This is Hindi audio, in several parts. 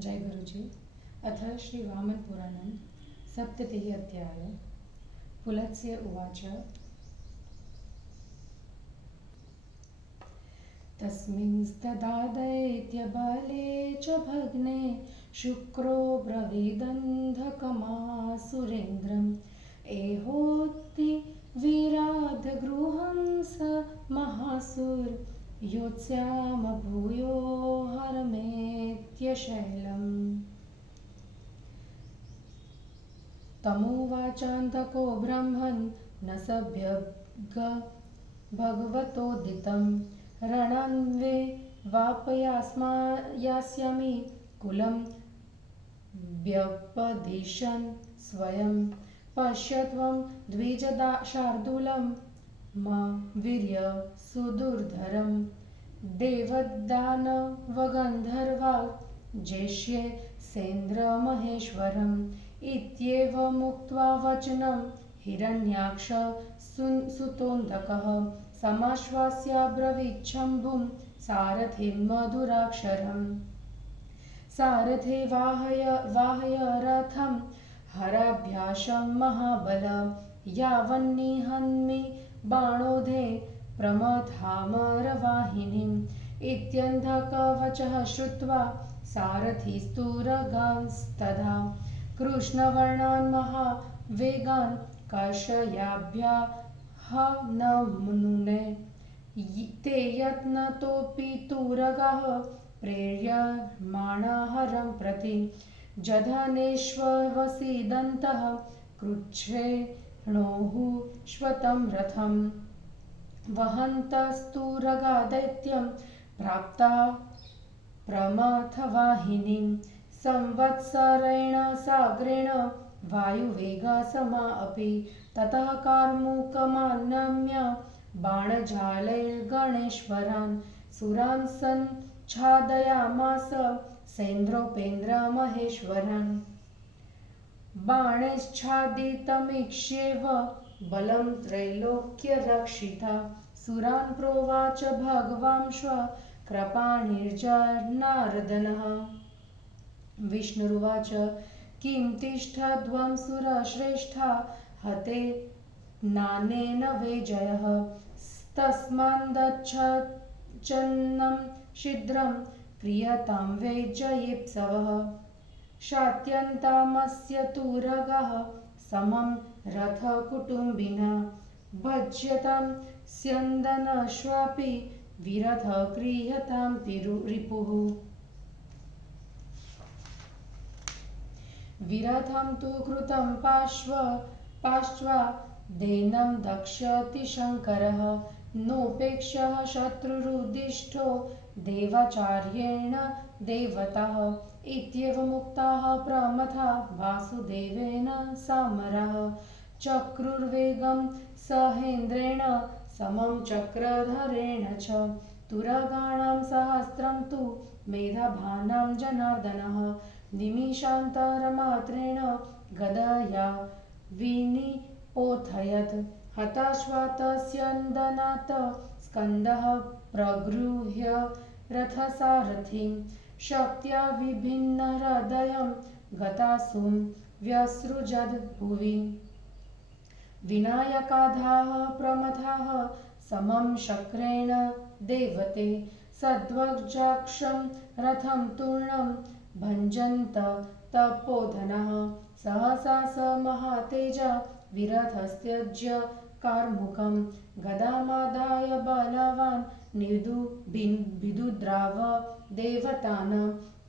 जय गुरुजी। अथ श्री वामन पुराणं सप्ततिः अध्याय। पुलत्स्य उवाच। तस्मिंस्तदा दैत्यबले च भग्ने शुक्रो ब्रवीदन्धकमासुरेन्द्रम् एहोत्ति विराधगृहं स महासुर योत्स्यामभूयो हरमेत्यशैलम्। तमुवाचान्तको ब्रह्मन् न सभ्यग भगवतोदितं रणन्वे वापयास्यामि कुलं व्यपदिशन् स्वयं पश्य त्वं द्विजशार्दूलं मा वीर्य सुदुर्धरं देवदानवगन्धर्वा जेष्ये सेन्द्रमहेश्वरम् इत्येवमुक्त्वा वचनं हिरण्याक्ष सुतोऽन्धकः समाश्वास्याब्रवीच्छम्भुं सारथिं मधुराक्षरम्। सारथे वाहय रथं हराभ्याशं महाबल यावन्निहन्मि बाणोधे प्रमथामरवाहिनीम् इत्यन्धकवचः श्रुत्वा सारथिस्तुरगांस्तदा कृष्णवर्णान् महावेगान् कर्षयाभ्याहनमुने ते यत्नतोऽपि तुरगाः प्रेर्यमाणा हरं प्रति जधनेष्वसीदन्तः कृच्छ्रेणोः श्वतं रथं वहन्तस्तुरगा दैत्यं प्राप्ता प्रमथवाहिनीं संवत्सरेण साग्रेण वायुवेगा समा अपि ततः कार्मुकमानम्य बाणजालैर्गणेश्वरान् सुरान् सञ्छादयामास सेन्द्रोपेन्द्रमहेश्वरान् बाणैश्छादितमीक्ष्येव बलं त्रैलोक्यरक्षिता सुरान् प्रोवाच भगवांश्वकृपाणिर्जनार्दनः। विष्णुरुवाच किं तिष्ठध्वं सुरश्रेष्ठा हते नानेन वै जयः तस्मान्दच्छन्नं शीघ्रं क्रियतां वै जयेप्सवः शात्यन्तामस्य तुरगः समं रथकुटुम्बिनः भज्यतां स्यन्दनश्वापि विरथ क्रियतां रिपुः विरथं तु कृतं पाश्वादेनं दक्षति शङ्करः नोपेक्षः शत्रुरुदिष्टो देवाचार्येण देवताः इत्येवमुक्ताः प्रमथा वासुदेवेन सामराः चक्रुर्वेगं सहेन्द्रेण समं चक्रधरेण च तुरगाणां सहस्रं तु मेधाभानां जनार्दनः निमिषान्तरमात्रेण गदया विनिपोथयत् हताश्वातस्यन्दनात् स्कन्दः प्रगृह्य रथसारथिं शक्त्या विभिन्नहृदयं गतासुं व्यसृजद् भुवि विनायकाधाः प्रमथाः समं शक्रेण देवते सद्वज्राक्षं रथं तूर्णं भञ्जन्त तपोधनः सहसा स महातेजा विरथस्त्यज्य कार्मुकं गदामादाय बलवान् विदुद्राव देवतान्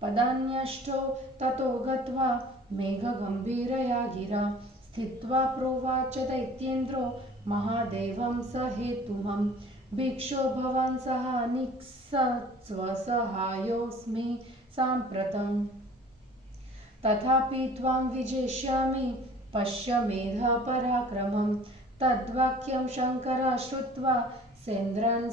पदान्यष्टो ततो गत्वा मेघगम्भीरया गिरा स्थित्वा प्रोवाच दैत्येन्द्रो महादेवं सहेतुमं भिक्षो भवान् सहानिक्स्वसहायोऽस्मि साम्प्रतम् तथापि त्वां विजेष्यामि पश्य मेधपराक्रमं तद्वाक्यं शङ्करः श्रुत्वा सेन्द्रान्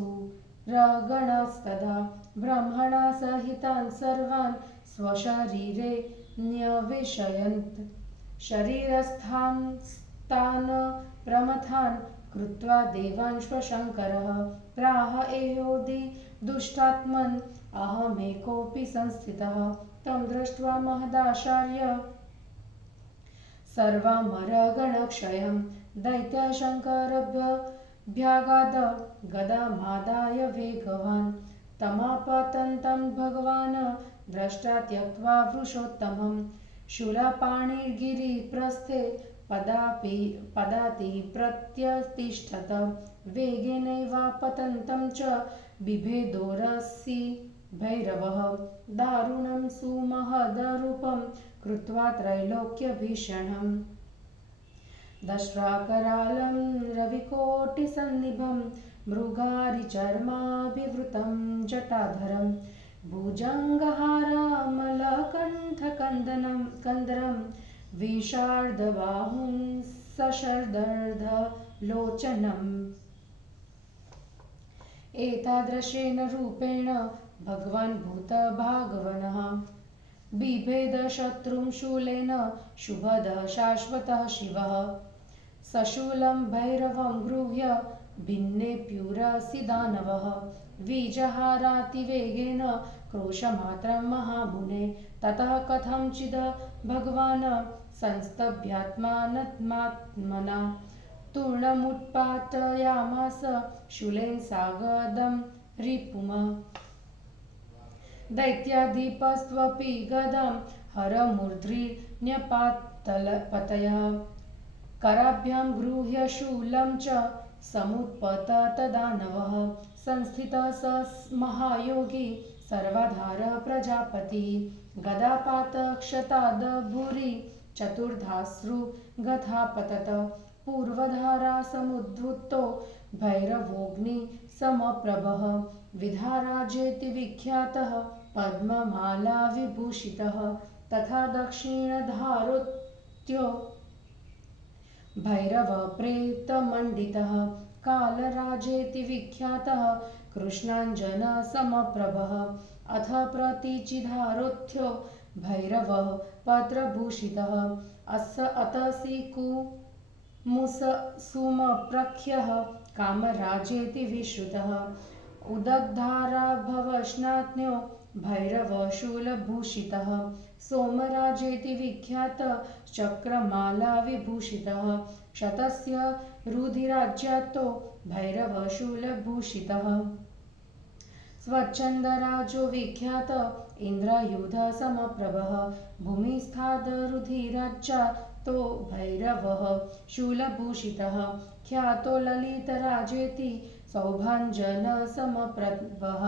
सुरगणास्तदा ब्रह्मणा सहितान् सर्वान् स्वशरीरे न्यवेशयन्त् शरीरस्थान् प्रमथान् कृत्वा देवांश्वशङ्करः प्राह एहोदि दुष्टात्मन् अहमेकोऽपि संस्थितः तं दृष्ट्वा महदाचार्य सर्वामरगणक्षयं दैत्यशङ्करभ्यगाद गदामादाय वेगवान् तमापतन्तं भगवान् द्रष्टा त्यक्त्वा वृषोत्तमं शूलपाणिर्गिरिप्रस्थे पदाति प्रत्यतिष्ठत वेगेनैवापतन्तं च बिभेदोरसि भैरवः दारुणं सुमहदरूपं कृत्वा त्रैलोक्यभीषणम् दष्ट्राकरालं रविकोटिसन्निभं मृगारिचर्माभिवृतं जटाधरं भुजङ्गहारामलकण्ठकन्दरं विशार्दबाहुं सशर्दर्धलोचनम् एतादृशेन रूपेण भगवान् भूतभागवनः बिभेदशत्रुं शूलेन शुभदः शाश्वतः शिवः सशूलं भैरवं गृह्य भिन्नेप्युरसि दानवः विजहारातिवेगेन क्रोशमात्रं महामुने ततः कथञ्चिद् भगवान् संस्तभ्यात्मानमात्मना तूर्णमुत्पाटयामास शूलेन सागदं रिपुम दैत्याधिपस्त्वपि गदां हरमूर्ध्निन्यपातयः कराभ्यां गृह्य शूलं च समुत्पतत दानवः संस्थितः स महायोगी सर्वाधारः प्रजापतिः गदापातक्षतादभूरि चतुर्धाश्रुगथा पूर्वधारा समुद्धृतो भैरवोऽग्नि समप्रभः विधाराजेति विख्यातः पद्ममाला विभूषितः तथा दक्षिणधारोत्यो भैरवः प्रेतमण्डितः कालराजेति विख्यातः कृष्णाञ्जनसमप्रभः अथ प्रतीचिधारोत्यो भैरवः पत्रभूषितः अतसि कुमुसुमप्रख्यः कामराजेति विश्रुतः उदग्धाराभवश्नात्न्यो भैरवः शूलभूषितः सोमराजेति विख्यातः चक्रमाला विभूषितः क्षतस्य रुधिराज्यातो भैरवः शूलभूषितः स्वच्छन्दराजो विख्यात इन्द्रायुधसमप्रभः भूमिस्थादरुधिराज्यातो भैरवः शूलभूषितः ख्यातो ललितराजेति सौभाञ्जनसमप्रभः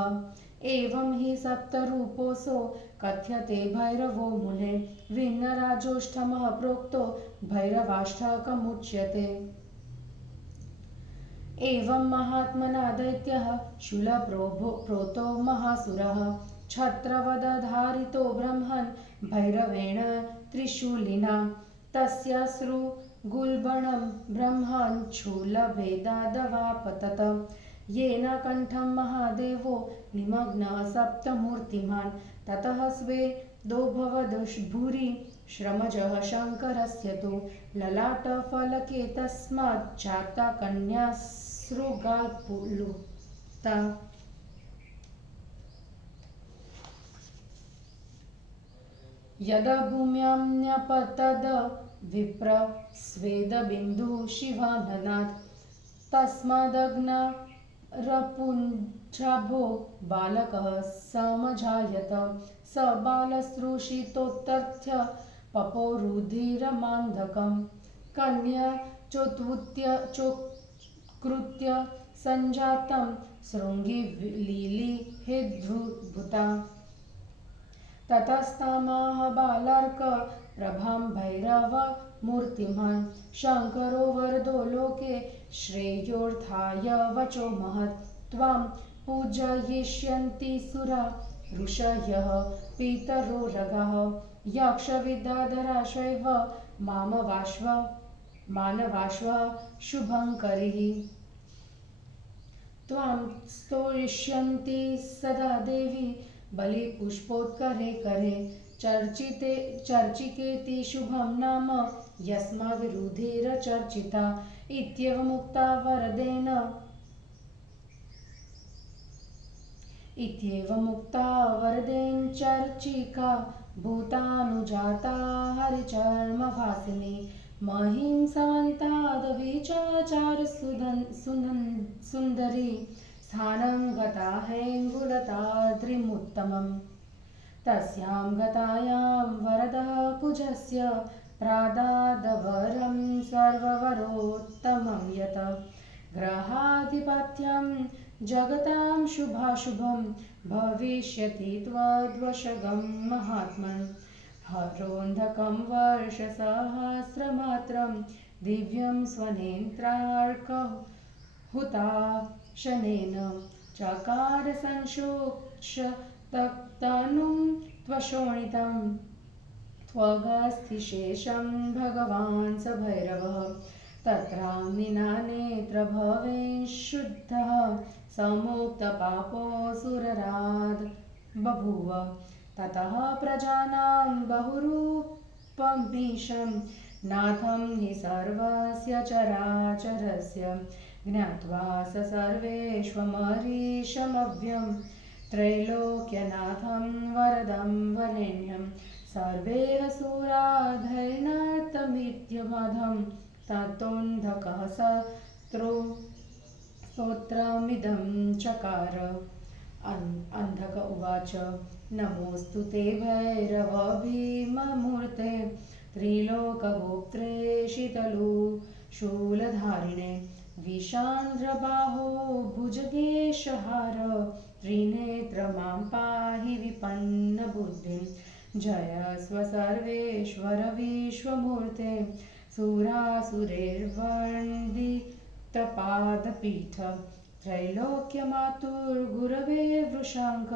एवं हि सप्तरूपोऽसौ कथ्यते भैरवो मुने विघ्नराजोऽष्टमः प्रोक्तो भैरवाष्टकमुच्यते एवं महात्मना दैत्यः शूलप्रोतो महासुरः छत्रवदधारितो ब्रह्मन् भैरवेण त्रिशूलिना तस्याश्रुगुल्बणं ब्रह्मन् शूलभेदादवापतत येन कण्ठं महादेवो निमग्नः सप्तमूर्तिमान् ततः स्वे दोभवदुष्भूरि श्रमजः शङ्करस्य तु ललाटफलके तस्मात् जाता कन्याश्रुगाल्पुलुता यदा भूम्यां न्यपतद विप्र स्वेदबिन्दुः शिवाननात् तस्मादग्नरपुञ्जभो बालकः समजायत स बालस्पृशितोत्तथ्य पपोरुधिरमान्धकं कन्या चोत्कृत्य सञ्जातं शृङ्गिलीलिहेद्भुता ततस्तामाह बालार्क प्रभां भैरव मूर्तिमान् शङ्करो वरदो लोके श्रेयोर्थाय वचो महत् त्वां पूजयिष्यन्ति सुरा ऋषयः पितरो रगाः यक्षविद्याधराश्वैव मानवाश्व शुभङ्करिः त्वां स्तोष्यन्ति सदा देवी बलिपुष्पोत्करे करे चर्चिकेति शुभं नाम यस्माद्रुधिरचर्चिता इत्येवमुक्ता वरदेन इत्येवमुक्ता वरदेञ्चर्चिका भूतानुजाता हरिचर्मवासिनी महिं सुन्दरी स्थानं गता हेङ्गुलताद्रिमुत्तमम् तस्यां गतायां वरदः कुजस्य प्रादादवरं सर्ववरोत्तमं यत् ग्रहाधिपत्यं जगतां शुभाशुभं भविष्यति त्वद्वशगं महात्मन् हरोन्धकं वर्षसहस्रमात्रं दिव्यं स्वनेत्रार्कहुताशनेन चकार संशोक्षतक्तनुं त्वशोणितं त्वगस्थिशेषं भगवान् स भैरवः तत्राम्निनानेत्रभवेन् शुद्धः समुक्तपापोऽसुरराद् बभूव ततः प्रजानां बहुरूपमीशं नाथं हि सर्वस्य चराचरस्य ज्ञात्वा स सर्वेष्वमरीशमव्यं त्रैलोक्यनाथं वरदं वरेण्यं सर्वे असुराधैर्नतमित्यमधं ततोऽन्धकः स्तोत्रमिदं चकार अन्धक उवाच नमोऽस्तु ते भैरव भीममूर्ते त्रिलोकगोप्त्रे शीतलशूलधारिणे विशान्द्रबाहो भुजगेशहार त्रिनेत्र मां पाहि विपन्नबुद्धिं जयस्व सर्वेश्वर विश्वमूर्ते सुरासुरैर्वन्दितपादपीठ त्रैलोक्यमातुर्गुरवे वृषाङ्क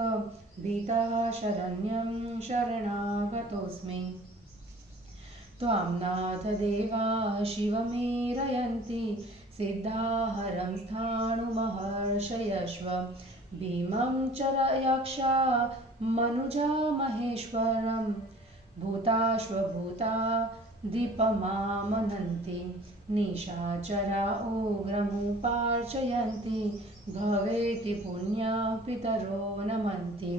भीतः शरण्यं शरणागतोऽस्मि त्वां नाथ देवा शिवमेरयन्ति सिद्धाहरं स्थाणुमहर्षयश्व भीमं च यक्षा मनुजा महेश्वरं भूताश्वभूता दीपमामनन्ति निशाचरा उग्रमुपार्चयन्ति भवेति पुण्या पितरो नमन्ति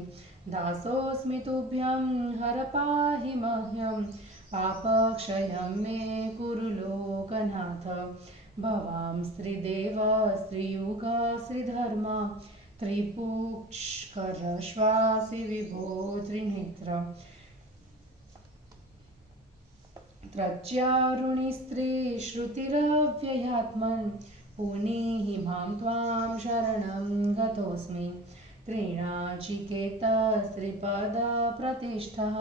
दासोऽस्मि तुभ्यं हर पाहि मह्यं पापक्षयं मे कुरु लोकनाथ भवां स्त्रीदेव स्त्रीयुग श्रीधर्म त्रिपुष्करश्वासि विभो त्रिनेत्र त्रज्यारुणि स्त्रीश्रुतिरव्ययात्मन् पुनीहि मां त्वां शरणं गतोऽस्मि त्रिनाचिकेतस्त्रिपदप्रतिष्ठः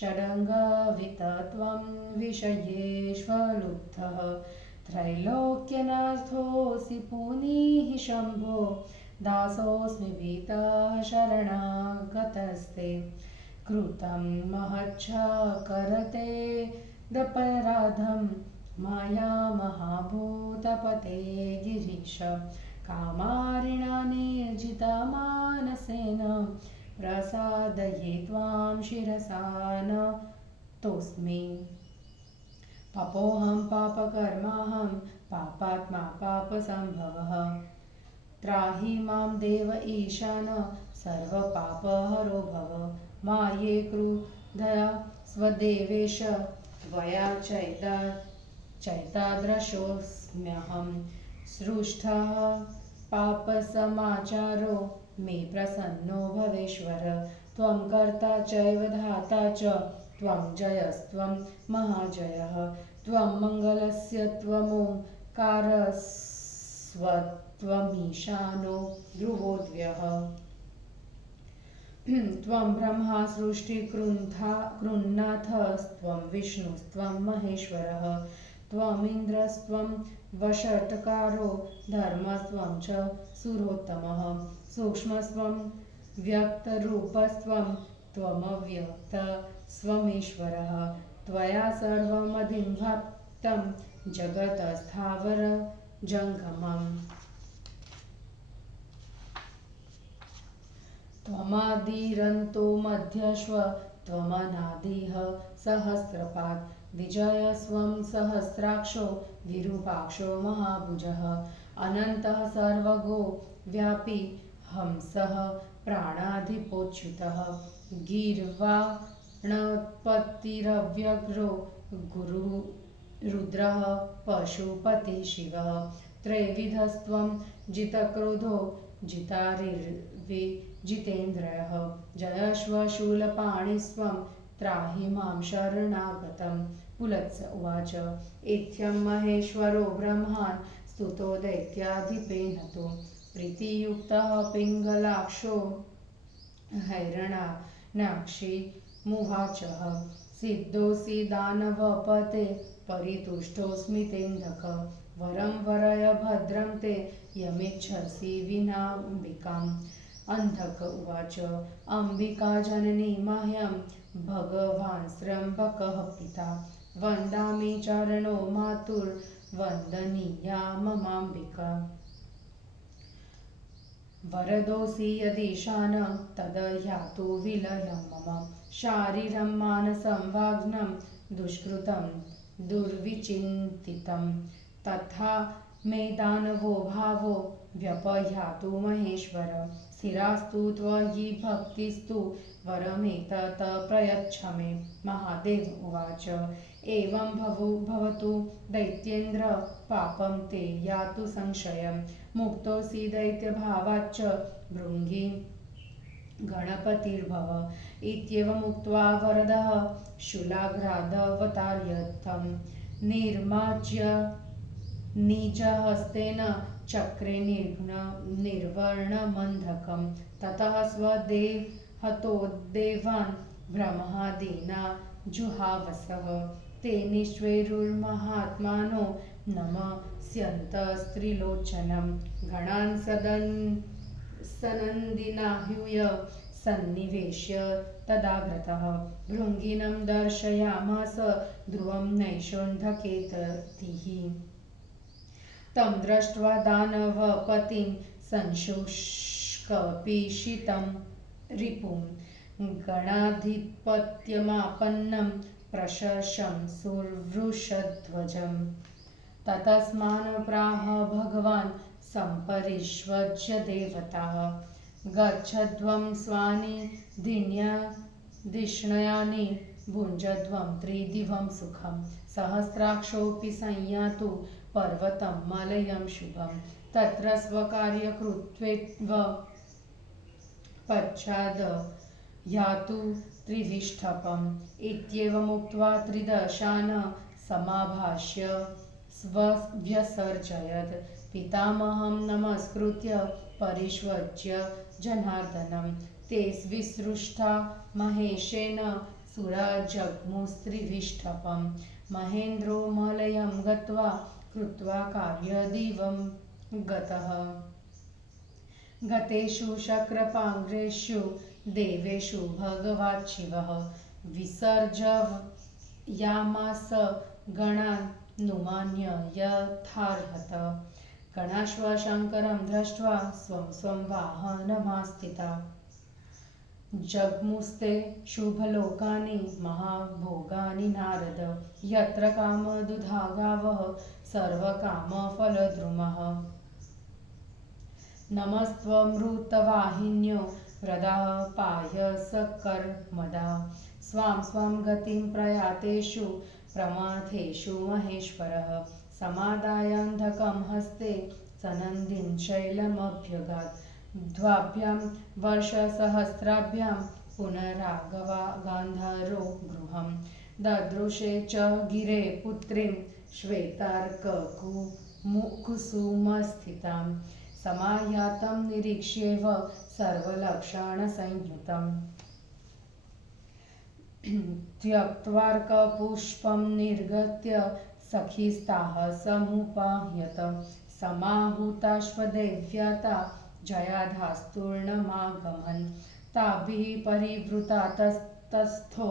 षडङ्गवितत्वं विषयेष्वलुब्धः त्रैलोक्यनाथोऽसि पुनीहि शम्भो दासोऽस्मि भीतः शरणागतस्ते कृतं महच्च करते दपराधं माया महाभूतपते गिरीश कामारिणा निर्जितमानसेन प्रसादये त्वां शिरसा नतोऽस्मि पापोऽहं पापकर्माहं पापात्मा पापसम्भवः त्राहि मां देव ईशान सर्वपापहरो भव माये क्रुधया स्वदेवेश त्वया चैतादृशोऽस्म्यहं सृष्टः पापसमाचारो मे प्रसन्नो भवेश्वर त्वं कर्ता चैव धाता च त्वं जयस्त्वं महाजयः त्वं मङ्गलस्य त्वमोङ्कारस्त्वमीशानो ध्रुवोऽद्यः त्वं ब्रह्मा सृष्टिकृन्नाथस्त्वं विष्णुस्त्वं महेश्वरः त्वमिन्द्रस्त्वं वषट्कारो धर्मस्त्वं च सुरोत्तमः सूक्ष्मस्त्वं व्यक्तरूपस्त्वं त्वमव्यक्तस्त्वमीश्वरः त्वया सर्वमधिव्याप्तं जगतस्थावरजङ्गमम् त्वमादिरन्तो मध्यश्व त्वमनादिः सहस्रपात् विजयस्वं सहस्राक्षो विरूपाक्षो महाभुजः अनन्तः सर्वगो व्यापी हंसः प्राणाधिपोच्युतः गीर्वाणपतिरव्यग्रो गुरुरुद्रः पशुपतिः शिवः त्रैविधस्त्वं जितक्रोधो जितारिर्विजितेन्द्रियः जयस्व शूलपाणिस्त्वं त्राहि मां शरणागतं। पुलत्स उवाच इत्थं महेश्वरो ब्रह्मान् स्तुतो दैत्याधिपेन तु प्रीतियुक्तः पिङ्गलाक्षो हैरणानाक्षिमुवाचः सिद्धोऽसि दानवपते परितुष्टोऽस्मि तेऽन्धक वरं वरय भद्रं ते यमिच्छसि विनाम्बिकाम्। अन्धक उवाच अम्बिका जननी मह्यं भगवान् त्र्यम्बकः पिता वन्दामि चरणो मातुर्वन्दनीया ममाम्बिका। वरदोऽसि यदीशान तदयातु विलयं मम शारीरं मानसं वाग्नं दुष्कृतं दुर्विचिन्तितं तथा मे दानवो भावो व्यपयातु महेश्वर स्थिरास्तु त्वयि भक्तिस्तु वरमेतत् प्रयच्छ मे। महादेव उवाच एवं भवतु दैत्येन्द्र पापं ते यातु संशयं मुक्तोऽसि दैत्यभावाच्च भृङ्गी गणपतिर्भव। इत्येवमुक्त्वा वरदः शूलाग्रादवतार्यथं निर्माच्य निजहस्तेन चक्रे निर्वर्णमन्धकं ततः स्वदेहतो देवान् ब्रह्मादीना जुहावसः ते निश्वेरुर्महात्मानो नमस्यन्तस्त्रिलोचनं गणान् सनन्दिनाह्यूय सन्निवेश्य तदाग्रतः भृङ्गिनं दर्शयामास ध्रुवं नैषोन्धकेततिः तं दृष्ट्वा दानवपतिं संशुष्कपीशितं रिपुं गणाधिपत्यमापन्नं प्रशशं सुवृषध्वजं ततस्मान् प्राह भगवान् सम्परिष्वज्य देवताः गच्छध्वं स्वानि धिष्णयानि भुञ्जध्वं त्रिदिवं सुखं सहस्राक्षोऽपि संयातु पर्वतं मलयं शुभं तत्र स्वकार्यकृत्वेव पश्चाद् यातु त्रिविष्ठपम्। इत्येवमुक्त्वा त्रिदशान् समाभाष्य व्यसर्जयत् पितामहं नमस्कृत्य परिष्वज्य जनार्दनं ते विसृष्टा महेशेन सुरा जग्मुस्त्रिविष्ठपं महेन्द्रो मलयं गत्वा कृत्वा कार्यदिवं गतः गतेषु शक्रपाङ्ग्रेषु देवेषु भगवाच्छिवः विसर्जयामास गणान् नुमान्य यथार्हत गणाश्वशङ्करं दृष्ट्वा स्वं स्वं वाहनमास्थिता जग्मुस्ते शुभलोकानि महाभोगानि नारद यत्र कामदुधा गावः सर्वकामफलद्रुमः नमस्त्वमृतवाहिन्यो व्रताः पायसकर्मदा स्वां स्वां गतिं प्रयातेषु प्रमाथेषु महेश्वरः समादायान्धकं हस्ते सनन्दिं शैलमभ्यगात् द्वाभ्यां वर्षसहस्राभ्यां पुनरागवा गान्धारो गृहं ददृशे च गिरे पुत्रीं श्वेतार्ककुसुमस्थितां समायातं निरीक्ष्येव सर्वलक्षणसंयुतं त्यक्त्वार्कपुष्पं निर्गत्य सखीस्ताः समुपाह्यत समाहुताश्वदेव्यता जयाधास्तूर्णमागमन् ताभिः परिवृता तस्थो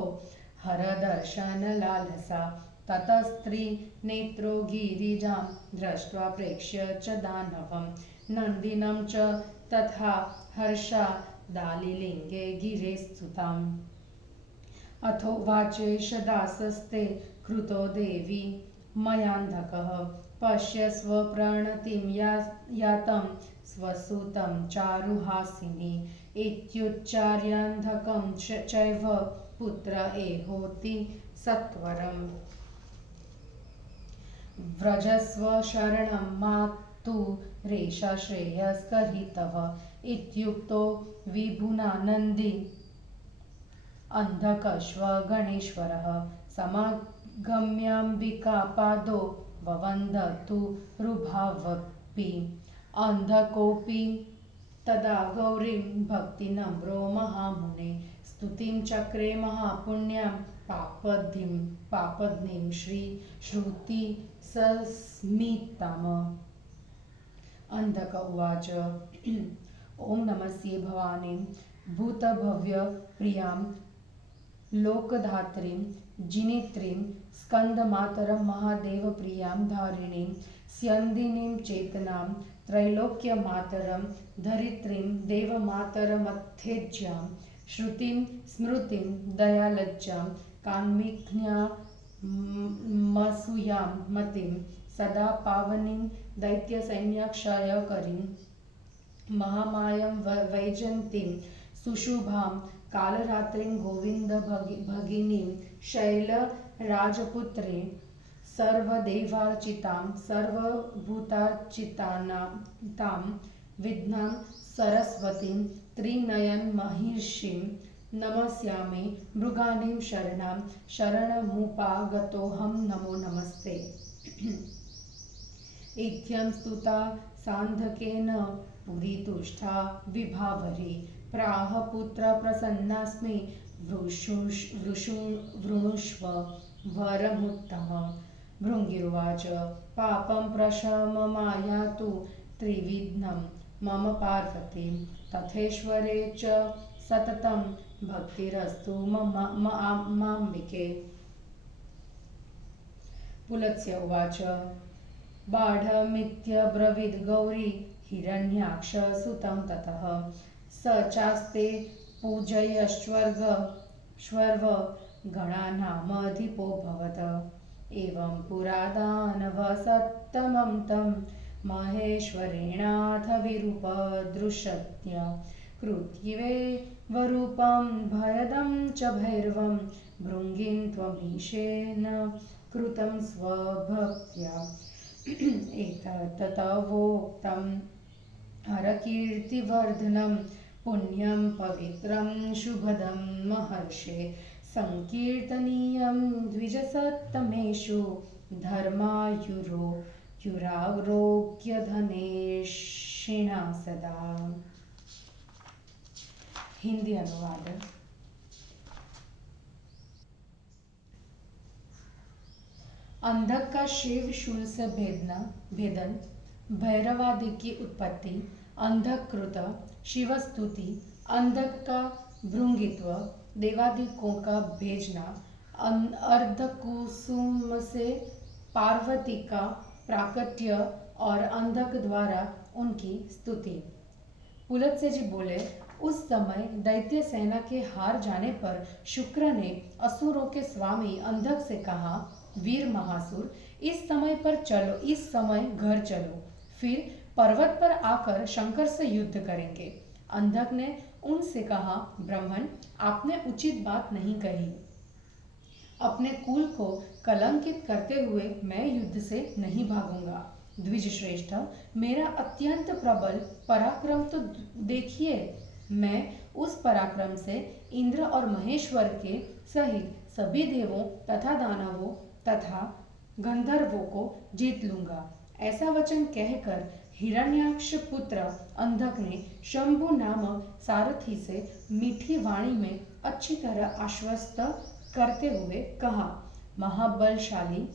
हरदर्शनलालसा ततस्त्रिनेत्रो गिरिजां दृष्ट्वा प्रेक्ष्य च दानवं नन्दिनं च तथा हर्षादालिलिङ्गे गिरे स्तुताम् अथोवाचेष दासस्ते कृतो देवी मयान्धकः पश्यस्व प्रणतिं यातं स्वसुतं चारुहासिनी इत्युच्चार्यान्धकं चैव पुत्र एहोति सत्वरम् व्रजस्व शरणं मातुरेषा श्रेयस्करी तव इत्युक्तो विभुनानन्दी अन्धकश्व गणेश्वरः समागम्याम्बिकापादो ववन्दतु रुभावपि अन्धकोऽपि तदा गौरीं भक्तिनम्रो महामुने स्तुतिं चक्रे महापुण्यां पापद्नीं श्रुति सस्मिताम्। अन्धक उवाच ॐ नमस्ये भवानीं भूतभव्यप्रियां लोकधात्रीं जिनेत्रीं स्कन्दमातरं महादेवप्रियां धारिणीं स्यन्दिनीं चेतनां त्रैलोक्यमातरं धरित्रीं देवमातरमत्यज्यां श्रुतिं स्मृतिं दयालज्जां कामिक्ष्यामसूयां मतिं सदा पावनीं दैत्यसैन्यक्षयकरीं महामायां वैजयन्तीं सुशुभां कालरात्रिं गोविन्द भगिनीं शैलराजपुत्रीं सर्वदेवार्चितां सर्वभूतार्चितां विद्यां सरस्वतीं त्रिनयनमहिषीं नमस्यामि मृगानीं शरणमुपागतोऽहं नमो नमस्ते। इत्थं स्तुता सान्धकेन पुरीतुष्टा विभावरी प्राह पुत्र प्रसन्नास्मि वृणुष्व वरमुत्तमम्। भृङ्गिरुवाच पापं प्रशममायातु त्रिविघ्नं मम पार्वती तथेश्वरे च सततं भक्तिरस्तु माम्बिके। पुलत्स्य उवाच बाढमित्यब्रवीद् गौरी हिरण्याक्षसुतं ततः स चास्ते पूजयश्वर्गणानामधिपोऽभवत् एवं पुरा दानवसत्तमं तं महेश्वरेणाथ विरूपदृशत्य कृत्येवरूपं भयदं च भैरवं भृङ्गिं त्वमीशेन कृतं स्वभक्त्या। एतत्तवोक्तं हरकीर्तिवर्धनं पुण्यं पवित्रं शुभदं महर्षे संकीर्तनीयं द्विजसत्तमेषु धर्मायुरारोग्यधनेशिणा सदा। हिंदी अनुवाद। अंधक का शिव शूल से भेदन, भैरवादि की उत्पत्ति, अंधक कृत, शिव स्तुति, अंधक का भृंगित्व, देवादिकों का भेजना, अर्धकुसुम से पार्वती का प्राकट्य और अंधक द्वारा उनकी स्तुति। पुलत्स्य जी बोले, उस समय दैत्य सेना के हार जाने पर शुक्र ने असुरों के स्वामी अंधक से कहा, वीर महासुर, इस समय घर चलो, फिर पर्वत पर आकर शंकर से युद्ध करेंगे। अंधक ने उनसे कहा, ब्राह्मण, आपने उचित बात नहीं कही। अपने कुल को कलंकित करते हुए मैं युद्ध से नहीं भागूंगा। द्विज श्रेष्ठ, मेरा अत्यंत प्रबल पराक्रम तो देखिए। मैं उस पराक्रम से इंद्र और महेश्वर के सहित सभी देवों तथा दानवों तथा गंधर्वों को जीत लूंगा। ऐसा वचन कहकर हिरण्याक्ष पुत्र अंधक ने शंभु नामक सारथी से मीठी वाणी में अच्छी तरह आश्वस्त करते हुए कहा, महाबलशाली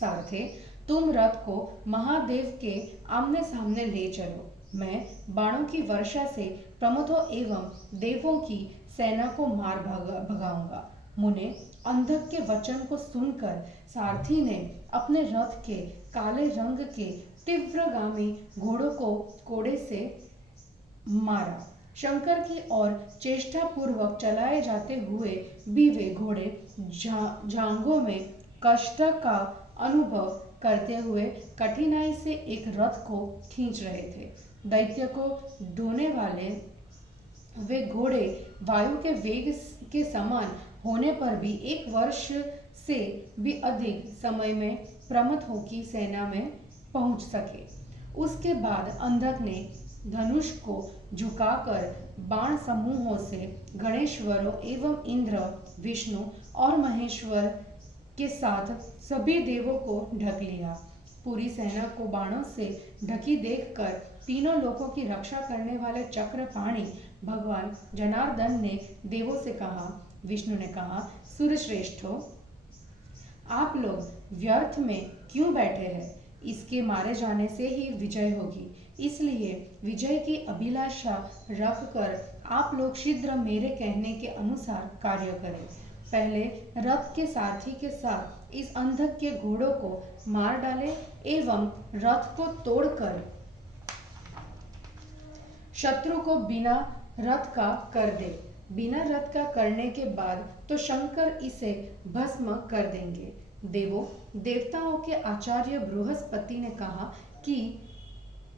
सारथे, तुम रथ को महादेव के आमने सामने ले चलो। मैं बाणों की वर्षा से प्रमथों एवं देवों की सेना को मार भगाऊंगा। मुने, अंधक के वचन को सुनकर सारथी ने अपने रथ के काले रंग के तीव्रगामी घोड़ों को कोड़े से मारा। शंकर की ओर चेष्टा पूर्वक चलाए जाते हुए भी वे घोड़े जांघों में कष्ट का अनुभव करते हुए कठिनाई से एक रथ को खींच रहे थे। दैत्य को ढोने वाले वे घोड़े वायु के वेग के समान होने पर भी 1 वर्ष से भी अधिक समय में प्रमथों की सेना में पहुंच सके। उसके बाद अंधक ने धनुष को झुकाकर बाण समूहों से गणेश्वरों एवं इंद्र, विष्णु और महेश्वर के साथ सभी देवों को ढक लिया। पूरी सेना को बाणों से ढकी देखकर तीनों लोकों की रक्षा करने वाले चक्रपाणि भगवान जनार्दन ने देवों से कहा। विष्णु ने कहा, सूर्यश्रेष्ठों, आप लोग व्यर्थ में क्यों बैठे हैं? इसके मारे जाने से ही विजय होगी, इसलिए विजय की अभिलाषा रखकर आप लोग शीघ्र मेरे कहने के अनुसार कार्य करें। पहले रथ के सारथी के साथ इस अंधक के घोड़ों को मार डाले एवं रथ को तोड़कर शत्रु को बिना रथ का कर दे। बिना रथ का करने के बाद तो शंकर इसे भस्म कर देंगे। देवताओं के आचार्य बृहस्पति ने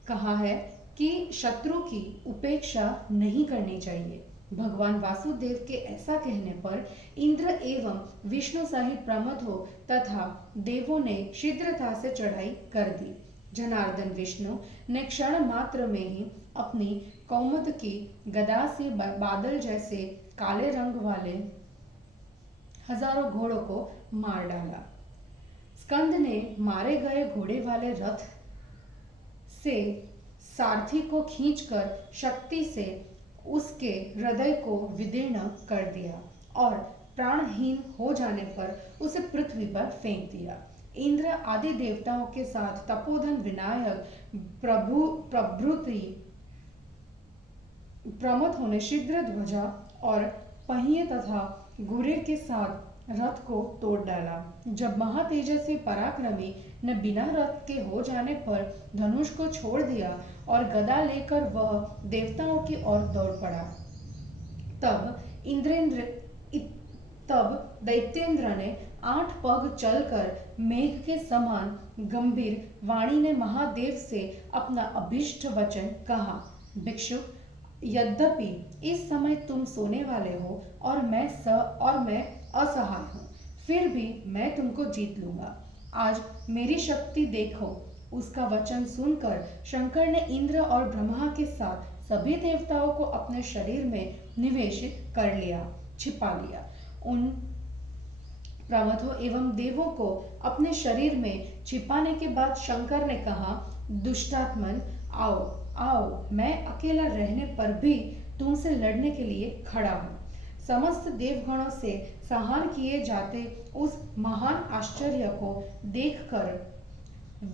कहा है कि शत्रु की उपेक्षा नहीं करनी चाहिए। भगवान वासुदेव के ऐसा कहने पर इंद्र एवं विष्णु सहित प्रमथों तथा देवों ने शीघ्रता से चढ़ाई कर दी। जनार्दन विष्णु ने क्षण मात्र में ही अपनी कौमुद की गदा से बादल जैसे काले रंग वाले हजारों घोड़ों को मार डाला। स्कंद ने मारे गए घोड़े वाले रथ से सारथी को खींचकर शक्ति से उसके हृदय को विदीर्ण कर दिया और प्राणहीन हो जाने पर उसे पृथ्वी पर फेंक दिया। इंद्र आदि देवताओं के साथ तपोधन, विनायक प्रभृति प्रमथों ने शीघ्र ध्वजा और पहिए तथा घोड़े के साथ रथ को तोड़ डाला। जब महातेजस्वी पराक्रमी ने बिना रथ के हो जाने पर धनुष को छोड़ दिया और गदा लेकर वह देवताओं की ओर दौड़ पड़ा, तब दैत्येंद्र ने 8 पग चलकर मेघ के समान गंभीर वाणी ने महादेव से अपना अभीष्ट वचन कहा। भिक्षुक, यद्यपि इस समय तुम सोने वाले हो और मैं असहाय हूँ, फिर भी मैं तुमको जीत लूंगा। आज मेरी शक्ति देखो। उसका वचन सुनकर शंकर ने इंद्र और ब्रह्मा के साथ सभी देवताओं को अपने शरीर में निवेशित कर लिया, छिपा लिया। उन प्रमथों एवं देवों को अपने शरीर में छिपाने के बाद शंकर ने कहा, दुष्टात्मन, आओ, मैं अकेला रहने पर भी तुमसे लड़ने के लिए खड़ा हूँ। समस्त देवगणों से संहार किए जाते उस महान आश्चर्य को देखकर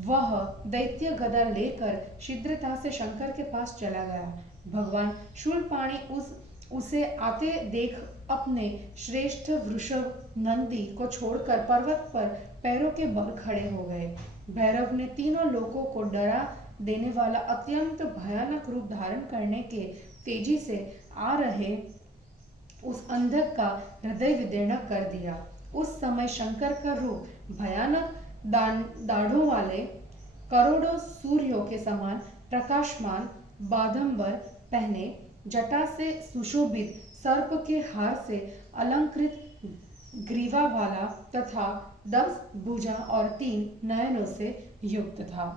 वह दैत्य गदा लेकर शीघ्रता से शंकर के पास चला गया। भगवान शूलपाणि उसे आते देख अपने श्रेष्ठ वृषभ नंदी को छोड़कर पर्वत पर पैरों के बल खड़े हो गए। भैरव ने तीनों लोगों को डरा देने वाला अत्यंत भयानक रूप धारण करने के तेजी से आ रहे उस अंधक का हृदय विदीर्ण कर दिया। उस समय शंकर का रूप भयानक दाढ़ों वाले करोड़ों सूर्यों के समान प्रकाशमान, बादंबर पहने, जटा से सुशोभित, सर्प के हार से अलंकृत ग्रीवा वाला तथा 10 भुजा और 3 नयनों से युक्त था।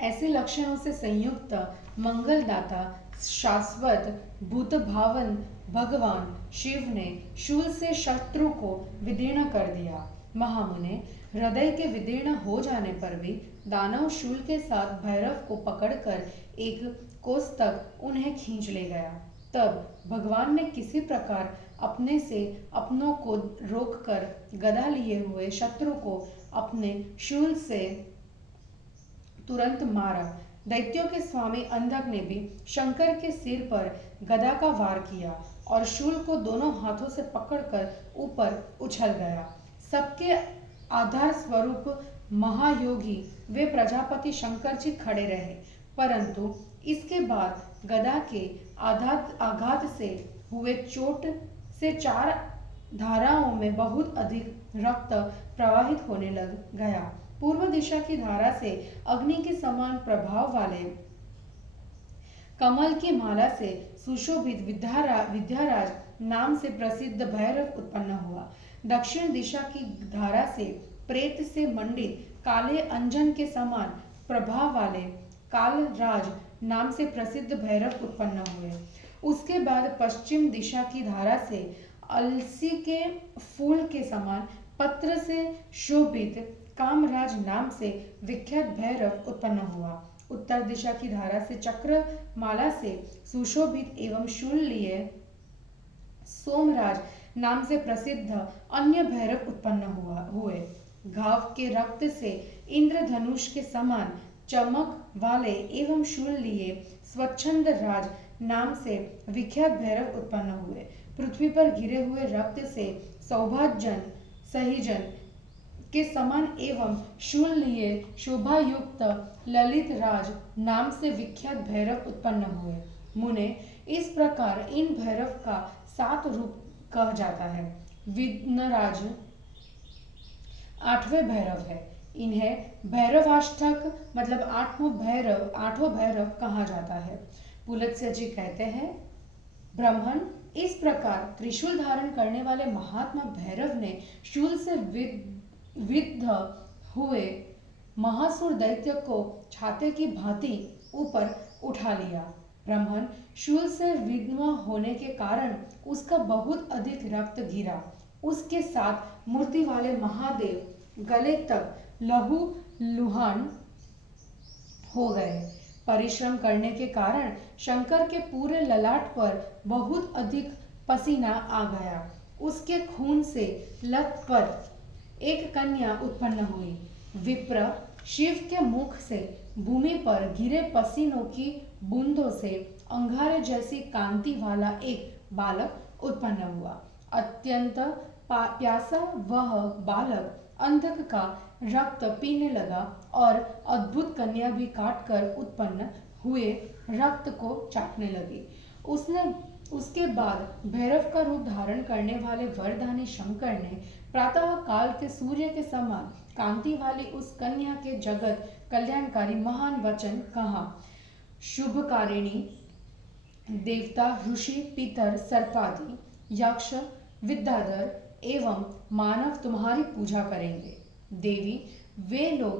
ऐसे लक्षणों से संयुक्त मंगलदाता, शाश्वत भूतभावन भगवान शिव ने शूल से शत्रु को विदीर्ण कर दिया। महामुने, हृदय के विदीर्ण हो जाने पर भी दानव शूल के साथ भैरव को पकड़कर 1 कोस तक उन्हें खींच ले गया। तब भगवान ने किसी प्रकार अपने से अपनों को रोककर गदा लिए हुए शत्रु को अपने शूल से तुरंत मारा। दैत्यों के स्वामी अंधक ने भी शंकर के सिर पर गदा का वार किया और शूल को दोनों हाथों से पकड़कर ऊपर उछल गया। सबके आधार स्वरूप महायोगी वे प्रजापति शंकर जी खड़े रहे, परंतु इसके बाद गदा के आघात से हुए चोट से 4 धाराओं में बहुत अधिक रक्त प्रवाहित होने लग गया। पूर्व दिशा की धारा से अग्नि के समान प्रभाव वाले कमल की माला से सुशोभित विद्याराज नाम से प्रसिद्ध भैरव उत्पन्न हुआ। दक्षिण दिशा की धारा से प्रेत से मंडित काले अंजन के समान प्रभाव वाले कालराज नाम से प्रसिद्ध भैरव उत्पन्न हुए। उसके बाद पश्चिम दिशा की धारा से अलसी के फूल के समान पत्र से शोभित कामराज नाम से विख्यात भैरव उत्पन्न हुआ। उत्तर दिशा की धारा से चक्र माला से सुशोभित एवं शूल लिए सोमराज नाम से प्रसिद्ध अन्य भैरव उत्पन्न हुए। घाव के रक्त से इंद्रधनुष के समान चमक वाले एवं शूल लिए स्वच्छंद राज नाम से विख्यात भैरव उत्पन्न हुए। पृथ्वी पर गिरे हुए रक्त से सौभाजन सहीजन के समान एवं शूल लिए शोभा युक्त ललित राज नाम से विख्यात भैरव उत्पन्न हुए। मुने, इस प्रकार इन भैरव का 7 रूप कहा जाता है। विघ्नराज 8वें भैरव है। इन्हें भैरवाष्टक मतलब आठों भैरव कहा जाता है। पुलत्स्य जी कहते हैं, ब्राह्मण, इस प्रकार त्रिशूल धारण करने वाले महात्मा भैरव ने शूल से विद्ध हुए महासुर दैत्य को छाते की भांति ऊपर उठा लिया। ब्राह्मण, शूल से विद्ध होने के कारण उसका बहुत अधिक रक्त गिरा। उसके साथ मूर्ति वाले महादेव गले तक लहू लुहान हो गए। परिश्रम करने के कारण शंकर के पूरे ललाट पर बहुत अधिक पसीना आ गया। उसके खून से लत पर एक कन्या उत्पन्न हुई। विप्र शिव के मुख से भूमि पर गिरे पसीनों की बूंदों से अंगारे जैसी कांति वाला एक बालक उत्पन्न हुआ। अत्यंत प्यासा वह बालक अंधक का रक्त पीने लगा और अद्भुत कन्या भी काटकर उत्पन्न हुए रक्त को चाटने लगी। उसके बाद भैरव का रूप धारण करने वाले वरदानी शंकर ने प्रातः काल के सूर्य के समान कांति वाली उस कन्या के जगत कल्याणकारी महान वचन कहा। शुभकारिणी देवता, ऋषि, पितर, सर्पादि, यक्ष, विद्याधर एवं मानव तुम्हारी पूजा करेंगे। देवी, वे लोग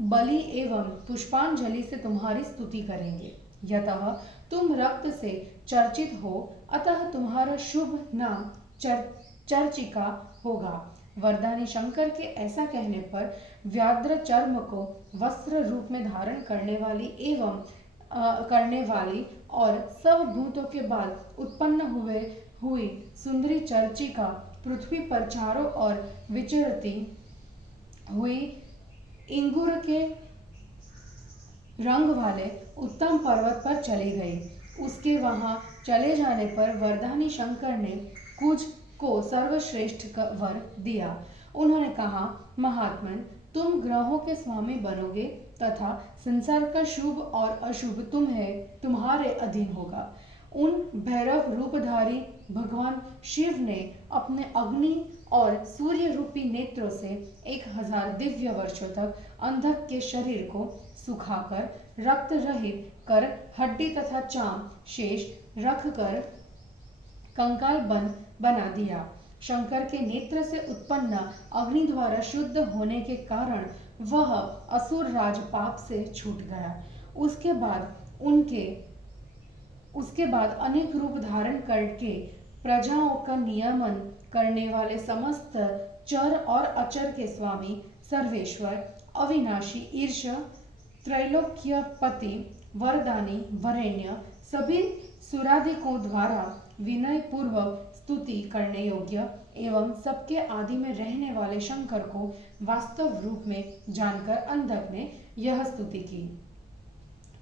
बलि एवं पुष्पांजलि से तुम्हारी स्तुति करेंगे। यतः तुम रक्त से चर्चित हो, अतः तुम्हारा शुभ नाम चर्चिका होगा। वरदानी शंकर के ऐसा कहने पर व्याघ्र चर्म को वस्त्र रूप में धारण करने वाली और सब भूतों के बाद उत्पन्न हुई सुंदरी चर्चिका पृथ्वी पर चारों ओर विचरती हुई इंगुर के रंग वाले उत्तम पर्वत पर चली गई। उसके वहां चले जाने पर वरदानी शंकर ने कुछ को सर्वश्रेष्ठ वर दिया। उन्होंने कहा, महात्मन, तुम ग्रहों के स्वामी बनोगे तथा संसार का शुभ और अशुभ तुम्हारे अधीन होगा। उन भैरव रूपधारी भगवान शिव ने अपने अग्नि और सूर्य रूपी नेत्रों से 1000 दिव्य वर्षों तक अंधक के शरीर को सुखाकर रक्त रहित कर हड्डी तथा चाम शेष रखकर कंकाल बना दिया। शंकर के नेत्र से उत्पन्न अग्नि द्वारा शुद्ध होने के कारण वह असुर राज पाप से छूट गया। उसके बाद अनेक रूप धारण करके प्रजाओं का नियमन करने वाले समस्त चर और अचर के स्वामी, सर्वेश्वर, अविनाशी, ईर्ष, त्रैलोक्यपति, वरदानी, वरेण्य, सभी सुराधिकों द्वारा विनय पूर्वक स्तुति करने योग्य एवं सबके आदि में रहने वाले शंकर को वास्तव रूप में जानकर अंधक ने यह स्तुति की।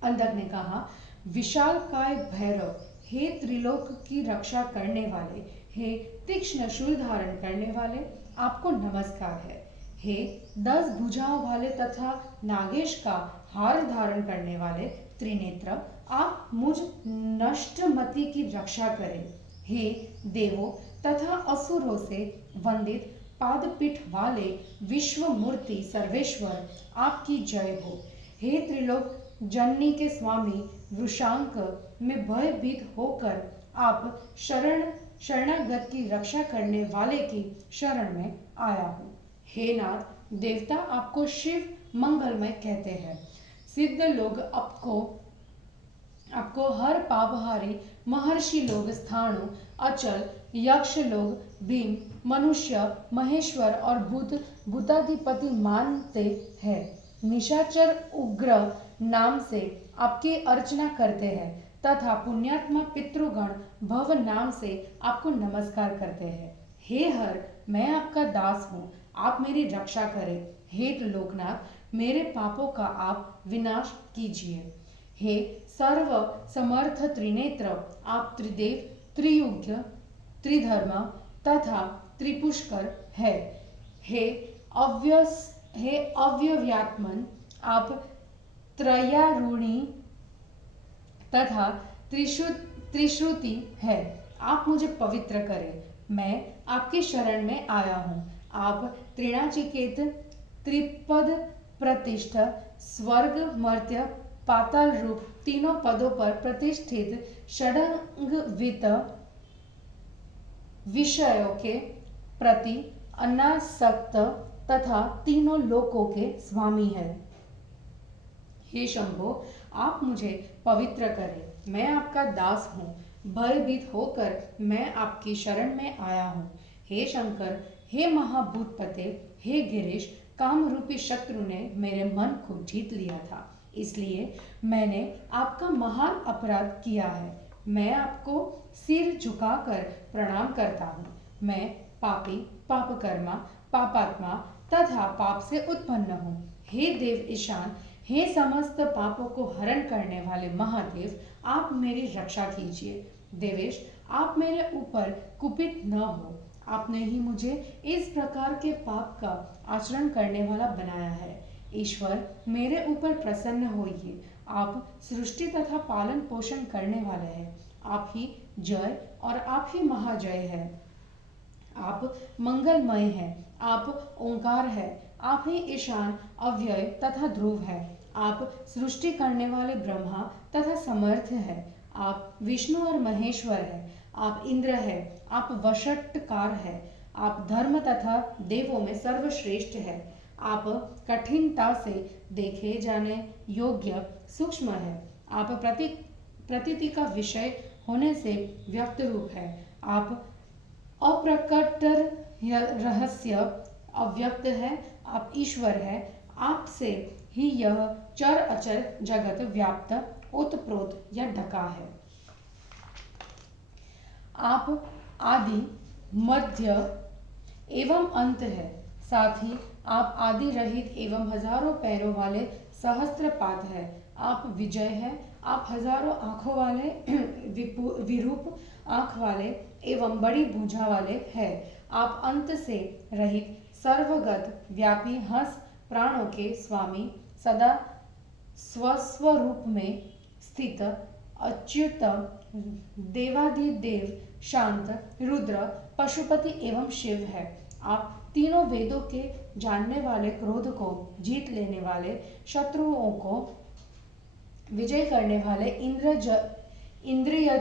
अंधक ने कहा, विशालकाय भैरव, हे त्रिलोक की रक्षा करने वाले, हे तीक्ष्ण शूल धारण करने वाले, आपको नमस्कार है। हे 10 भुजाओं वाले तथा नागेश का हार धारण करने वाले त्रिनेत्र, आप मुझ नष्टमति की रक्षा करें। हे देवों तथा असुरों से वंदित पादपीठ वाले विश्व मूर्ति सर्वेश्वर आपकी जय हो। हे त्रिलोक जननी के स्वामी वृषांक में भयभीत होकर आप शरणागत की रक्षा करने वाले की शरण में आया हूँ। हे नाथ, देवता आपको शिव मंगलमय कहते हैं। सिद्ध लोग आपको हर पापहारी, महर्षि लोग स्थाणु, अचल, यक्ष लोग भीम, मनुष्य महेश्वर और भूताधिपति मानते हैं। निशाचर उग्र नाम से आपकी अर्चना करते हैं तथा पुण्यात्मा पितृगण भव नाम से आपको नमस्कार करते हैं। हे हर, मैं आपका दास हूँ, आप मेरी रक्षा करें। हे त्रिलोकनाथ, मेरे पापों का आप विनाश कीजिए। हे सर्व समर्थ त्रिनेत्र, आप त्रिदेव, त्रियुग्य, त्रिधर्म तथा त्रिपुष्कर है। हे अव्यव्यात्मन, आप त्रयारूणी तथा त्रिश्रुति है। आप मुझे पवित्र करें, मैं आपकी शरण में आया हूँ। आप त्रिणाचिकेत, त्रिपद प्रतिष्ठ, स्वर्ग, मर्त्य, पाताल रूप तीनों पदों पर प्रतिष्ठित षडंगवित विषयों के प्रति अनासक्त तथा तीनों लोकों के स्वामी है। हे शंभो, आप मुझे पवित्र करें, मैं आपका दास हूँ। भयभीत होकर मैं आपकी शरण में आया हूँ। हे शंकर, हे महाभूतपते, हे गिरीश, काम रूपी शत्रु ने मेरे मन को जीत लिया था, इसलिए मैंने आपका महान अपराध किया है। मैं आपको सिर झुकाकर प्रणाम करता हूँ। मैं पापी, पापकर्मा, पापात्मा तथा पाप से उत्पन्न हूँ। हे देव ईशान, हे समस्त पापों को हरण करने वाले महादेव, आप मेरी रक्षा कीजिए। देवेश, आप मेरे ऊपर कुपित न हो। आपने ही मुझे इस प्रकार के पाप का आचरण करने वाला बनाया है। ईश्वर, मेरे ऊपर प्रसन्न होइए। आप सृष्टि तथा पालन पोषण करने वाले हैं। आप ही जय और आप ही महाजय है। आप मंगलमय हैं, आप ओंकार है, आप ही ईशान, अव्यय तथा ध्रुव है। आप सृष्टि करने वाले ब्रह्मा तथा समर्थ है। आप विष्णु और महेश्वर है। आप इंद्र है, आप वषट्कार है। आप धर्म तथा देवों में सर्वश्रेष्ठ है। आप कठिनता से देखे जाने योग्य सूक्ष्म है। आप प्रतीति का विषय होने से व्यक्त रूप है। आप अप्रकट रहस्य अव्यक्त है। आप ईश्वर है। आपसे ही यह चर अचर जगत व्याप्त, ओतप्रोत या ढका है। आप आदि, मध्य एवं अंत है। साथ ही आप आदि रहित एवं हजारों पैरों वाले सहस्त्रपाद है। आप विजय है। आप हजारों आंखों वाले, विरूप आंख वाले एवं बड़ी भुजा वाले है। आप अंत से रहित, सर्वगत, व्यापी, हंस प्राणों के स्वामी, सदा स्वस्वरूप में स्थित, अच्युत, देवाधिदेव, शांत, रुद्र, पशुपति एवं शिव है। आप तीनों वेदों के जानने वाले, क्रोध को जीत लेने वाले, शत्रुओं को विजय करने वाले, इंद्रिय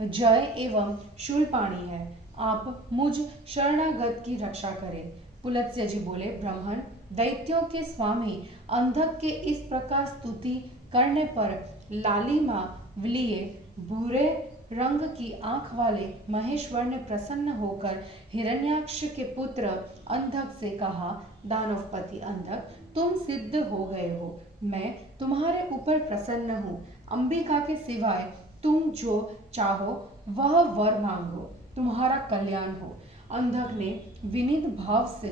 जय एवं शूलपाणी है। आप मुझ शरणागत की रक्षा करें। पुलत्स्य जी बोले, ब्राह्मण, दैत्यों के स्वामी अंधक के इस प्रकार स्तुति करने पर लालिमा लिए भूरे रंग की आंख वाले महेश्वर ने प्रसन्न होकर हिरण्याक्ष के पुत्र अंधक से कहा, दानवपति अंधक, तुम सिद्ध हो गए हो। मैं तुम्हारे ऊपर प्रसन्न हूँ। अंबिका के सिवाय तुम जो चाहो वह वर मांगो, तुम्हारा कल्याण हो। अंधक ने विनीत भाव से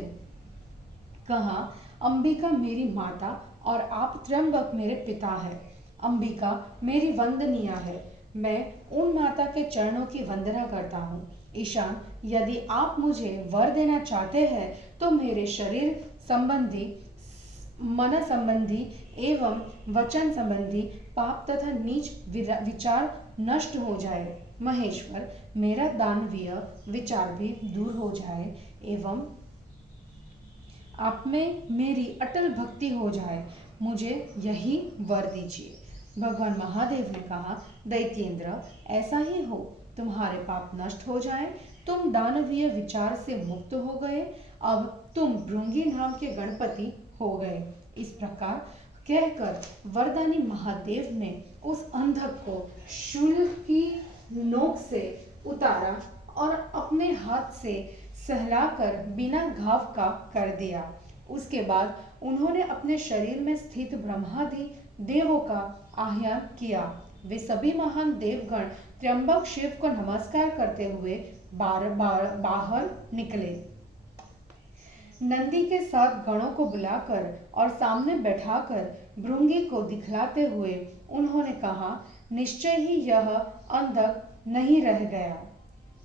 कहा, अंबिका मेरी माता और आप त्र्यंबक मेरे पिता है। अंबिका मेरी वंदनीय है। मैं उन माता के चरणों की वंदना करता हूँ। ईशान, यदि आप मुझे वर देना चाहते हैं तो मेरे शरीर संबंधी, मन संबंधी एवं वचन संबंधी पाप तथा नीच विचार नष्ट हो जाए। महेश्वर, मेरा दानवीय विचार भी दूर हो जाए एवं आप में मेरी अटल भक्ति हो जाए, मुझे यही वर दीजिए। भगवान महादेव ने कहा, दैत्येंद्र, ऐसा ही हो, तुम्हारे पाप नष्ट हो जाए, तुम दानवीय विचार से मुक्त हो गए, अब तुम भृंगी नाम के गणपति हो गए। इस प्रकार कहकर वरदानी महादेव ने उस अंधक को शूल की नोक से उतारा और अपने हाथ से सहलाकर बिना घाव का कर दिया। उसके बाद उन्होंने अपने शरीर में स्थित ब्रह्मादि देवों का आह्वान किया। वे सभी महान देवगण त्र्यंबक शिव को नमस्कार करते हुए बाहर निकले। नंदी के साथ गणों को बुलाकर और सामने बैठाकर भृंगी को दिखलाते हुए उन्होंने कहा, निश्चय ही यह अंधक नहीं रह गया,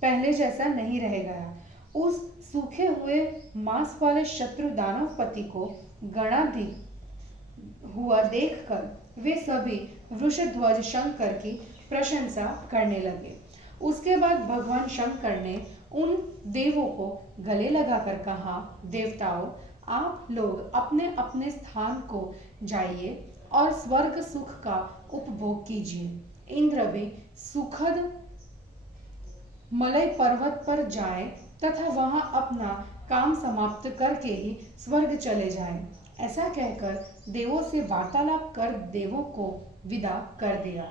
पहले जैसा नहीं रह गया। उस सूखे हुए मांस वाले शत्रु दानवपति को गणाधिक हुआ देखकर वे सभी वृषध्वज शंकर की प्रशंसा करने लगे। उसके बाद भगवान शंकर ने उन देवों को गले लगाकर कहा, देवताओं, आप लोग अपने अपने स्थान को जाइए और स्वर्ग सुख का उपभोग कीजिए। इंद्र भी सुखद मलय पर्वत पर जाए तथा वहां अपना काम समाप्त करके ही स्वर्ग चले जाएं। ऐसा कहकर देवों से वार्तालाप कर देवों को विदा कर दिया।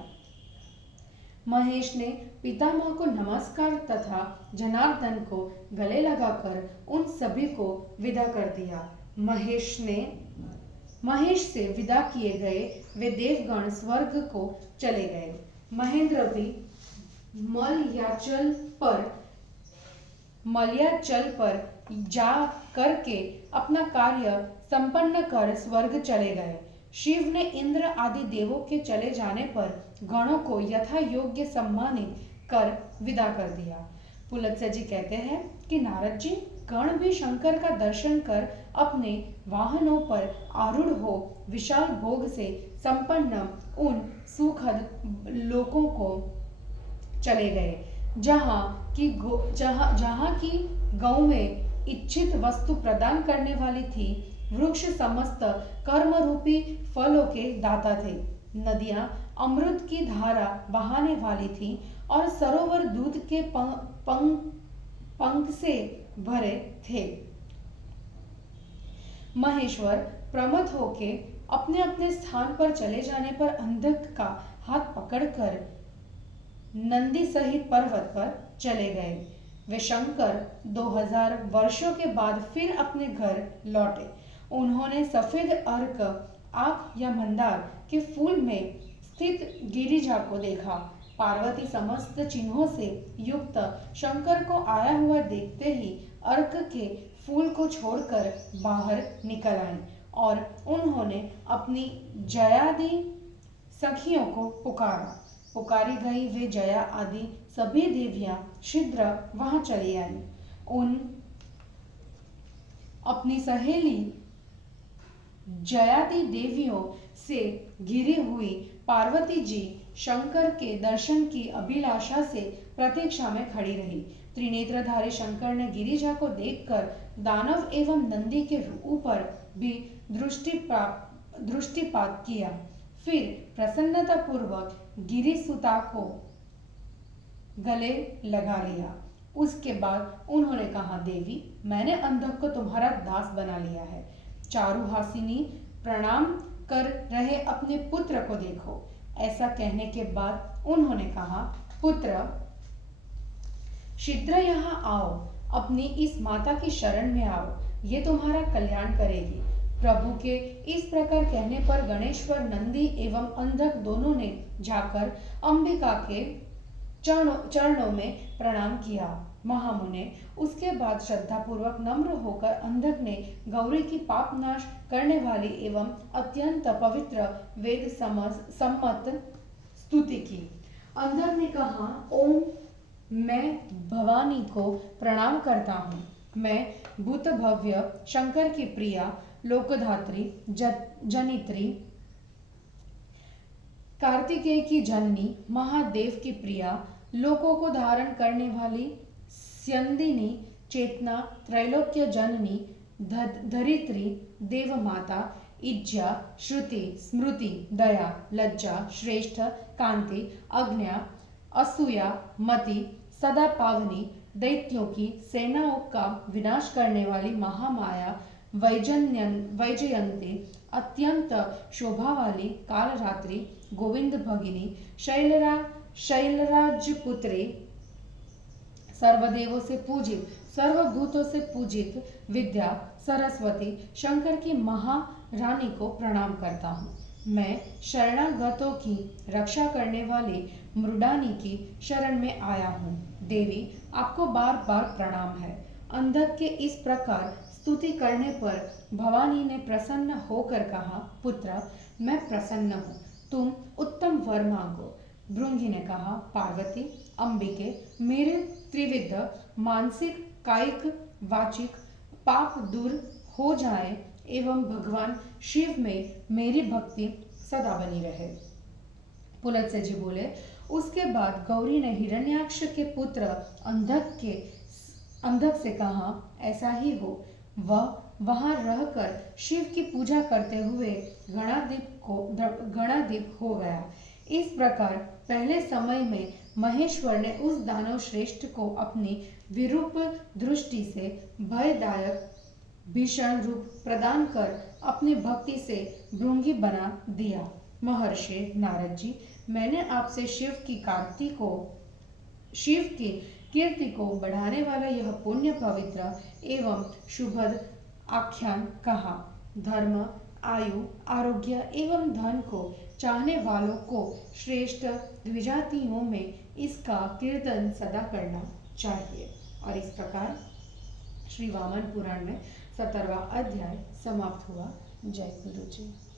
महेश ने पितामह को नमस्कार तथा जनार्दन को गले लगाकर उन सभी को विदा कर दिया। महेश से विदा किए गए वे देवगण स्वर्ग को चले गए। महेंद्र भी मलयाचल पर जा करके अपना कार्य संपन्न कर स्वर्ग चले गए। शिव ने इंद्र आदि देवों के चले जाने पर गणों को यथा योग्य सम्मानित कर विदा कर दिया। पुलत्स्य जी कहते हैं कि नारद जी, गण भी शंकर का दर्शन कर अपने वाहनों पर आरूढ़ हो विशाल भोग से संपन्न उन सुखद लोकों को चले गए, जहाँ की गौ में इच्छित वस्तु प्रदान करने वाली थी। वृक्ष समस्त कर्म रूपी फलों के दाता थे। नदियां अमृत की धारा बहाने वाली थी और सरोवर दूध के पंख से भरे थे। महेश्वर प्रमथ होके अपने अपने स्थान पर चले जाने पर अंधक का हाथ पकड़कर नंदी सहित पर्वत पर चले गए। वे शंकर 2000 वर्षों के बाद फिर अपने घर लौटे। उन्होंने सफेद अर्क आंख या मंदार के फूल में स्थित गिरिजा को देखा। पार्वती समस्त चिन्हों से युक्त शंकर को आया हुआ देखते ही अर्क के फूल को छोड़कर बाहर निकल आई और उन्होंने अपनी जयादि सखियों को पुकारा। पुकारी गई वे जया आदि सभी देवियां शीघ्र वहां चली आई। उन अपनी सहेली जयादि देवियों से घिरी हुई पार्वती जी शंकर के दर्शन की अभिलाषा से प्रतीक्षा में खड़ी रही। त्रिनेत्रधारी शंकर ने गिरिजा को देखकर दानव एवं नंदी के ऊपर भी दृष्टिपात किया। फिर प्रसन्नता पूर्वक गिरिसुता को गले लगा लिया। उसके बाद उन्होंने कहा, देवी, मैंने अंधक को तुम्हारा दास बना लिया है। चारुहासिनी प्रणाम कर रहे अपने पुत्र को देखो। ऐसा कहने के बाद उन्होंने कहा, पुत्र, शीघ्र यहाँ आओ, अपनी इस माता की शरण में आओ, ये तुम्हारा कल्याण करेगी। प्रभु के इस प्रकार कहने पर गणेश्वर, नंदी एवं अंधक दोनों ने जाकर अंबिका के चरणों में प्रणाम किया। महामुने उसके बाद श्रद्धापूर्वक नम्र होकर अंधक ने गौरी की पाप नाश करने वाली एवं अत्यंत पवित्र वेद सम्मत स्तुति की। अंधक ने कहा, ओम, मैं भवानी को प्रणाम करता हूँ। मैं भूत भव्य शंकर की प्रिया, लोकधात्री, जनित्री, कार्तिकेय की जननी, महादेव की प्रिया, लोकों को धारण करने वाली, स्यंदिनी, चेतना, त्रैलोक्य जननी, धरित्री, देव माता, इज्जा, श्रुति, स्मृति, दया, लज्जा, श्रेष्ठ, कांति, अज्ञा, असूया, मति, सदा पावनी, दैत्यों की सेनाओं का विनाश करने वाली महामाया, वैजयंती, अत्यंत शोभा वाली कालरात्रि, गोविंद भगिनी, शैलराज पुत्री, सर्वदेवों से पूजित, सर्वभूतों से पूजित विद्या सरस्वती, शंकर की महारानी को प्रणाम करता हूँ। मैं शरणागतों की रक्षा करने वाली मृडानी की शरण में आया हूँ। देवी, आपको बार बार प्रणाम है। अंधक के इस प्रकार स्तुति करने पर भवानी ने प्रसन्न होकर कहा, पुत्र, मैं प्रसन्न हूँ, तुम उत्तम वर मांगो। भृंगी ने कहा, पार्वती, अंबिके, मेरे त्रिविध मानसिक, कायिक, वाचिक पाप दूर हो जाए एवं भगवान शिव में मेरी भक्ति सदा बनी रहे। पुलत्स्य जी बोले, उसके बाद गौरी ने हिरण्याक्ष के पुत्र अंधक से कहा, ऐसा ही हो। वह वहां रहकर शिव की पूजा करते हुए गणादीप हो गया। इस प्रकार पहले समय में महेश्वर ने उस दानव श्रेष्ठ को अपनी विरूप दृष्टि से भयदायक भीषण रूप प्रदान कर अपनी भक्ति से भृंगी बना दिया। महर्षि नारद जी, मैंने आपसे शिव की कीर्ति को बढ़ाने वाला यह पुण्य पवित्र एवं शुभद आख्यान कहा। धर्म, आयु, आरोग्य एवं धन को चाहने वालों को श्रेष्ठ द्विजातियों में इसका कीर्तन सदा करना चाहिए। और इस प्रकार श्री वामन पुराण में 17वां अध्याय समाप्त हुआ। जय गुरु जी।